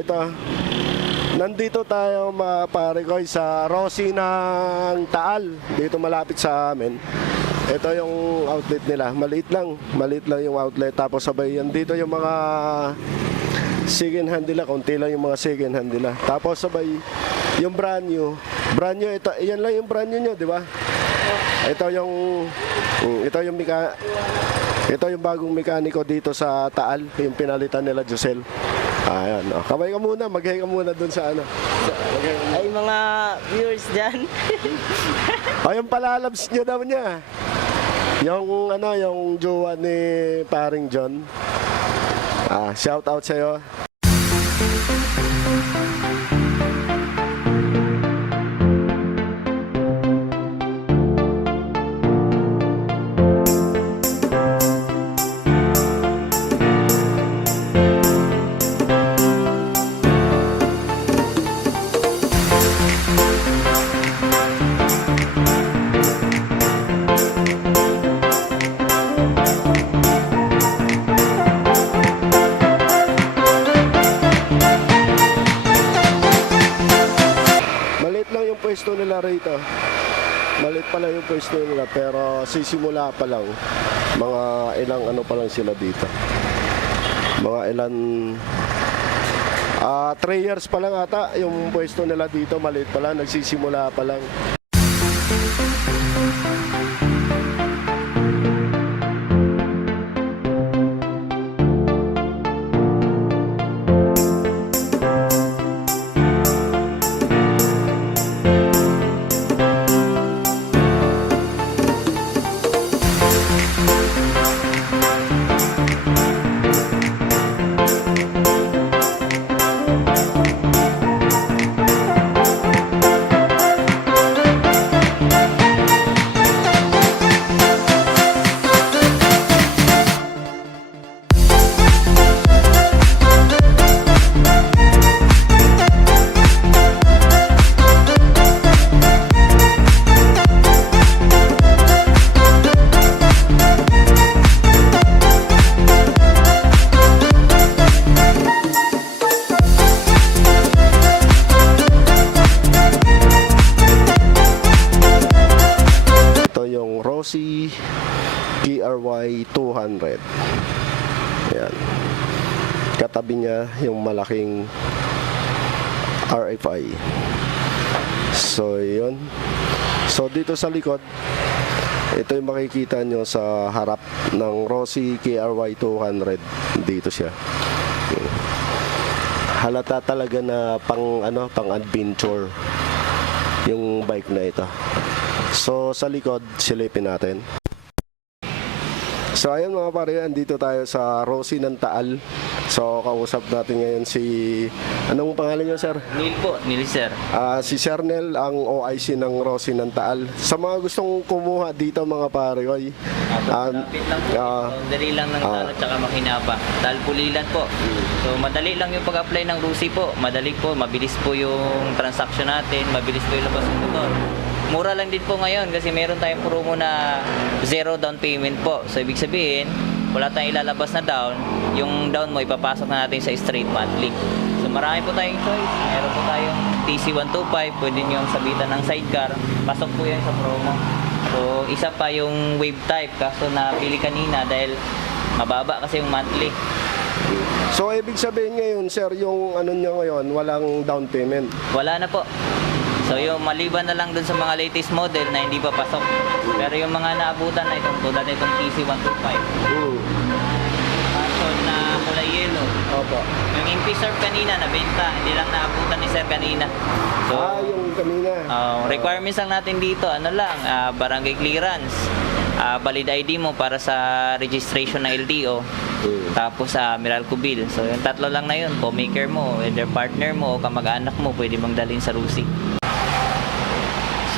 ito. Nandito tayo mga pare ko sa Rosie ng Taal. Dito malapit sa amin. Ito yung outlet nila. Maliit lang yung outlet. Tapos sabay yan dito yung mga second hand nila. Konti lang yung mga second hand nila. Tapos sabay yung brand new. Brand new, ito, yan lang yung brand new nyo, di ba? Ito yung bagong mekaniko dito sa Taal. Yung pinalitan nila, Josel. Ayan, oh. Kamay ka muna, mag-hi ka muna dun sa ano. Ay, mga viewers dyan. O, yung palalabs nyo daw niya. Yung jowa ni paring John. Shout out sa'yo. Pwesto nila rito. Malit pala yung pwesto nila pero sisimula pa lang. Mga ilang ano pa lang sila dito. Mga ilan 3 years pa lang ata yung pwesto nila dito. Malit pa lang, nagsisimula pa lang. Rosie PRY 200. Ayan. Katabi niya yung malaking RFI. So, yun. So, dito sa likod, ito yung makikita nyo sa harap ng Rosie KRY 200. Dito siya. Halata talaga na pang adventure yung bike na ito. So, sa likod, silipin natin. So, ayan mga pare, andito tayo sa Rosie ng Taal. So, kausap natin ngayon si... Anong pangalan niyo, sir? Neil po, Neil sir. Si Sir Nel, ang OIC ng Rosie ng Taal. Sa mga gustong kumuha dito mga pare, oy. Lapit lang po, dali lang ng talo tsaka makinapa. Dahil pulilan po. So, madali lang yung pag-apply ng Rosie po. Madali po, mabilis po yung transaction natin, mabilis po yung labas ng motor. Mura lang din po ngayon kasi meron tayong promo na 0 down payment po. So, ibig sabihin, wala tayong ilalabas na down. Yung down mo, ipapasok na natin sa straight monthly. So, marami po tayong choice. Meron po tayong TC125. Pwede nyo sabitan ng sidecar. Pasok po yan sa promo. So, isa pa yung wave type. Kaso napili kanina dahil mababa kasi yung monthly. So, ibig sabihin ngayon, sir, yung ano nyo ngayon, walang down payment? Wala na po. So yung maliban na lang dun sa mga latest model na hindi pa pasok. Pero yung mga naabutan na itong tulad nitong TC125. Pasok na kulay yellow. Opo. Yung Impiserve kanina nabenta, hindi lang naabutan ni sir kanina. So, yung kanina. Requirements lang natin dito, ano lang, barangay clearance. Valid ID mo para sa registration ng LTO. Tapos Meralco bill. So yung tatlo lang na yun, co-maker mo, whether partner mo o kamag-anak mo, pwede mong dalhin sa Rosie.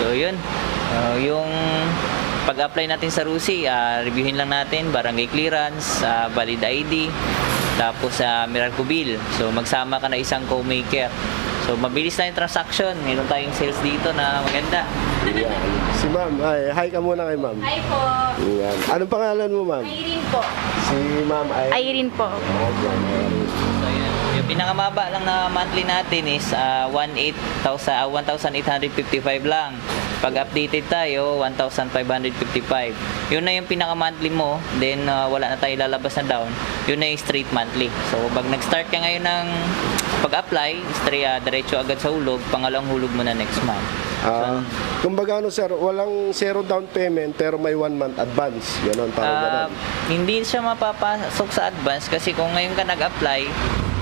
So yun, yung pag-apply natin sa Rosie, reviewin lang natin, barangay clearance, valid ID, tapos Meralco bill. So magsama ka na isang co-maker. So mabilis na yung transaction, meron tayong sales dito na maganda. Yeah. Si ma'am, hi ka muna kay ma'am. Hi po. Yan. Anong pangalan mo ma'am? Irene po. Si ma'am ay... Irene po. So yun, yung Pinakamaba lang na monthly natin is 1,855 lang. Pag updated tayo, 1,555. Yun na yung pinaka-monthly mo, then wala na tayo lalabas na down. Yun na yung straight monthly. So, pag nag-start ka ngayon ng pag-apply, diretso agad sa hulog, pangalawang hulog mo na next month. Kumbaga ano sir, walang zero down payment pero may 1 month advance. Ganon, parang ganon. Hindi siya mapapasok sa advance kasi kung ngayon ka nag-apply,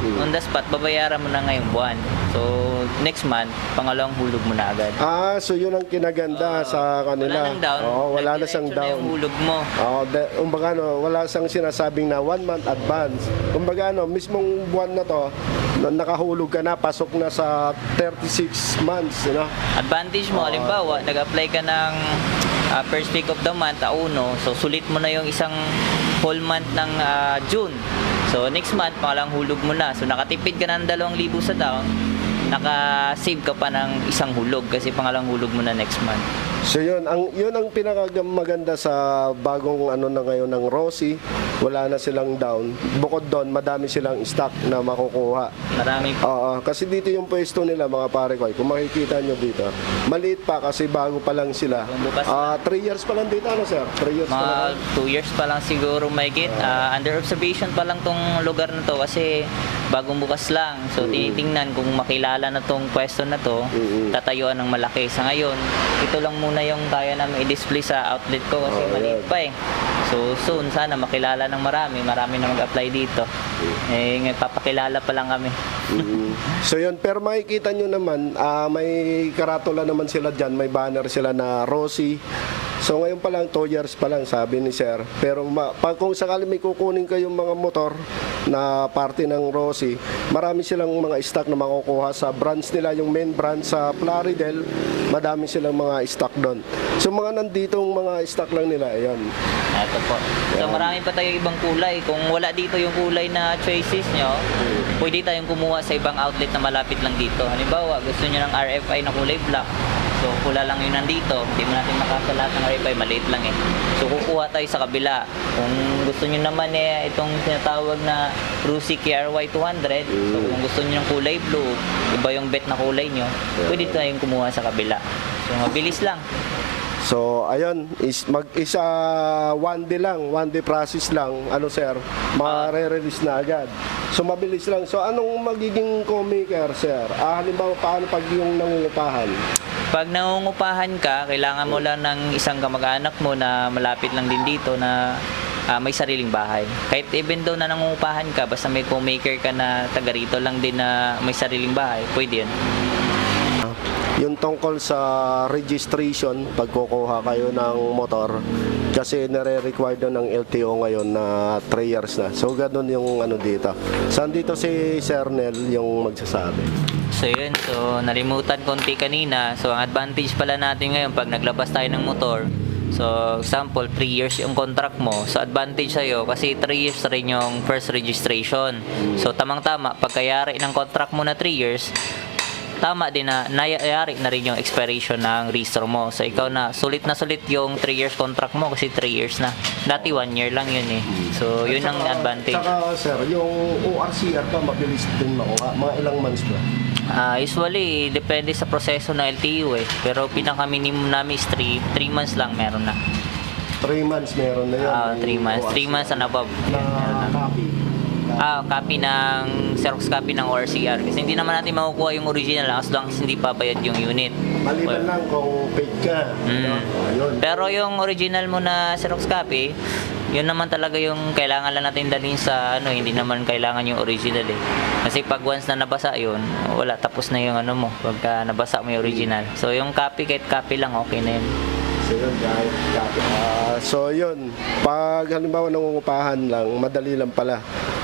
on the spot, babayaran mo na ngayong buwan. So, next month, pangalawang hulog mo na agad. So yun ang kinaganda sa kanila. Wala nang down. Oo, wala na siyang Diretso na down. yung hulog mo. Kumbaga ano, wala siyang sinasabing na 1 month advance. Kumbaga ano, mismong buwan na to, nakahulog ka na, pasok na sa 36 months, you know? Advantage mo, halimbawa, nag-apply ka ng first week of the month, uno, so sulit mo na yung isang whole month ng June. So next month, pangalang hulog mo na. So nakatipid ka ng 2,000 sa down, naka-save ka pa ng isang hulog kasi pangalang hulog mo na next month. So yun ang pinakamaganda sa bagong ano na ngayon ng Rossi, wala na silang down. Bukod doon, madami silang stock na makukuha. Marami Oo, kasi dito yung pwesto nila mga pare ko. Kung makikita nyo dito, maliit pa kasi bago pa lang sila. Bukas 3 years pa lang dito, ano sir? 3 years pa mga lang. 2 years pa lang siguro mahigit. Under observation pa lang tong lugar na to kasi bagong bukas lang. So tinitingnan kung makilala na tong pwesto na to, tatayuan ng malaki. Sa ngayon, ito lang muna yung kaya namin i-display sa outlet ko kasi maliit pa eh. So soon, sana makilala ng marami na mag-apply dito. Ngayon, papakilala pa lang kami. So yun, pero makikita nyo naman, may karatula naman sila dyan, may banner sila na Rossi. So ngayon pa lang, 2 years pa lang, sabi ni sir. Pero pag kung sakali may kukunin kayong mga motor na parte ng Rossi, marami silang mga stock na makukuha sa branch nila, yung main branch sa Plaridel, madami silang mga stock doon. So mga nanditong mga stock lang nila, ayan. Ito po. So marami pa tayo ibang kulay. Kung wala dito yung kulay na choices nyo, pwede tayong kumuha sa ibang outlet na malapit lang dito. Halimbawa, gusto nyo ng RFI na kulay black. So, pula lang yun nandito. Hindi mo natin makasa lahat ng RFI. Maliit lang eh. So, kukuha tayo sa kabila. Kung gusto nyo naman itong tinatawag na Rusi KRY 200. So, kung gusto nyo ng kulay blue, iba yung bet na kulay nyo, pwede tayong kumuha sa kabila. So, mabilis lang. So, ayun, mag-isa 1 day lang, 1 day process lang, ano sir, mare-release na agad. So, mabilis lang. So, anong magiging co-maker, sir? Halimbawa, paano pag yung nangungupahan? Pag nangungupahan ka, kailangan mo lang ng isang kamag-anak mo na malapit lang din dito na may sariling bahay. Kahit even though na nangungupahan ka, basta may co-maker ka na taga rito lang din na may sariling bahay, pwede yun. Yung tungkol sa registration, pagkukuha kayo ng motor, kasi nare-require doon ng LTO ngayon na 3 years na. So, ganun yung ano dito. Saan dito si Sir Nel yung magsasabi? So yun, so nalimutan konti kanina. So ang advantage pala natin ngayon pag naglabas tayo ng motor, so example 3 years yung contract mo, so advantage sa'yo kasi 3 years rin yung first registration. So tamang-tama, pagkayari ng contract mo na 3 years, tama din na nayari na rin yung expiration ng registro mo. So ikaw na sulit yung 3 years contract mo kasi 3 years na. Dati 1 year lang yun eh. So yun ang advantage. Saka sir, yung ORCR pa mabilis din makuha. Mga ilang months ba? Usually, depende sa proseso ng LTO eh. Pero pinaka-minimum namin is 3 months lang meron na. 3 months meron na yun. 3 months. 3 months and above. Na copy. Copy ng Xerox copy ng ORCR. Kasi hindi naman natin makukuha yung original as long as hindi pabayad yung unit. Maliban lang kung paid ka. Ayun. Pero yung original mo na Xerox copy, yun naman talaga yung kailangan lang natin dalhin sa hindi naman kailangan yung original eh. Kasi pag once na nabasa yun, wala, tapos na yung ano mo pagka nabasa mo yung original. So yung copy, kahit copy lang, okay na yun. So yun, guys. So yun, pag halimbawa nangungupahan lang, madali lang pala.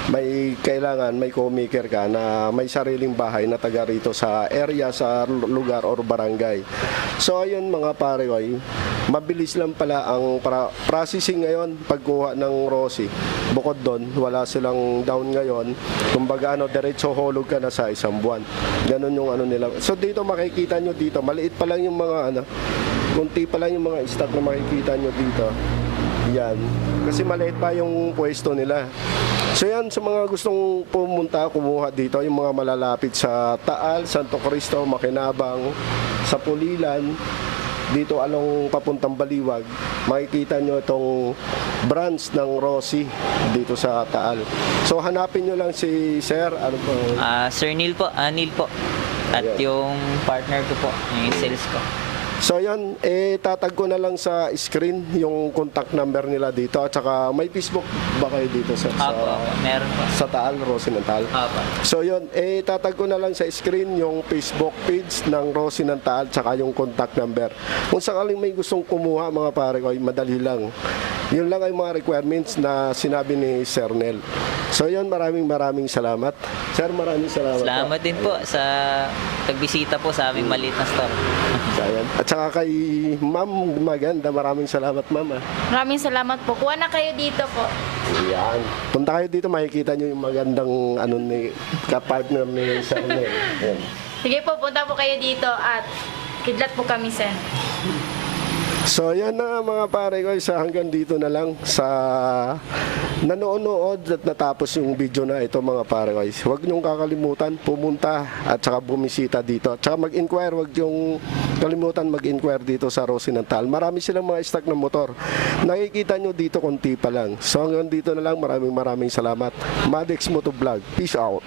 May kailangan, may co-maker ka na may sariling bahay na taga rito sa area, sa lugar or barangay. So ayun mga pare ko, mabilis lang pala ang processing ngayon pagkuha ng Rossi. Bukod doon, wala silang down ngayon. Kumbaga diretso hulog ka na sa isang buwan. Ganun yung nila. So dito makikita nyo dito, maliit pa lang yung mga kunti pa lang yung mga stock na makikita nyo dito. Yan. Kasi maliit pa yung pwesto nila. So yan, sa mga gustong pumunta, kumuha dito, yung mga malalapit sa Taal, Santo Cristo, Makinabang, sa Pulilan, dito along papuntang Baliwag, makikita nyo itong branch ng Rossi dito sa Taal. So hanapin nyo lang si Sir, ano po? Sir Neil po, Neil po. At Ayan. yung partner ko po, yung sales ko. So yan, tatag ko na lang sa screen yung contact number nila dito at saka may Facebook ba kayo dito sa Apo, meron po. sa Taal, Rossi ng Taal? Apo. So yun, tatag ko na lang sa screen yung Facebook page ng Rossi ng Taal tsaka yung contact number. Kung sakaling may gustong kumuha mga pare ko, ay madali lang. Yun lang ay mga requirements na sinabi ni Sir Nel. So yun, maraming salamat. Sir, maraming salamat. Salamat din po sa pagbisita po sa aming maliit na store. So, ayan. At saka kay Ma'am Maganda, maraming salamat Ma'am. Maraming salamat po. Kuha na kayo dito po. Yan. Punta kayo dito, makikita nyo yung magandang kapartner ni Sir Nel. Ayan. Sige po, punta po kayo dito at kidlat po kami, sir. So yan na mga pare ko, sa hanggang dito na lang sa nanonood at natapos yung video na ito mga pare ko. Huwag niyong kakalimutan pumunta at saka bumisita dito. At saka mag-inquire, huwag yung kalimutan mag-inquire dito sa Rossi ng Taal. Marami silang mga stock ng motor. Nakikita nyo dito konti pa lang. So hanggang dito na lang, maraming salamat. Madex Motovlog. Peace out.